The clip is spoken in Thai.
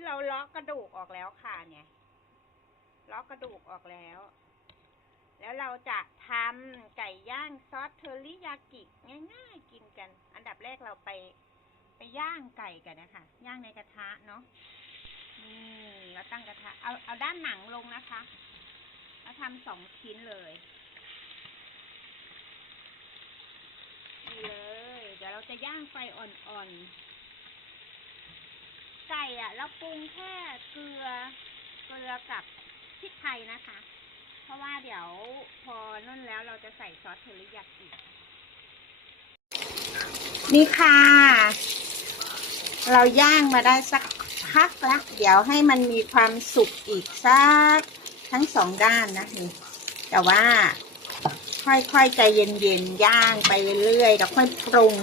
ที่เราลาะกกระดูกออกแล้วค่ะเนี่ยลาะกกระดูกออกแล้ว แล้วเราจะทำไก่ย่างซอสเทอริยากิง่ายๆกินกัน อันดับแรกเราไปไปย่างไก่กันนะคะย่างในกระทะเนาะนี่เราตั้งกระทะเอาเอาด้านหนังลงนะคะแล้วทำสองชิ้นเลยนี่เลย เดี๋ยวเราจะย่างไฟอ่อนๆ ไก่อะเราปรุงแค่เกลือ เกลือกับพริกไทยนะคะ เพราะว่าเดี๋ยวพอนุ่นแล้วเราจะใส่ซอสเทอริยากินี่ค่ะ เราย่างมาได้สักพักแล้วเดี๋ยวให้มันมีความสุกอีกสักทั้งสองด้านนะนี่แต่ว่าค่อยๆใจเย็นๆย่างไปเรื่อยๆแล้วค่อยปรุง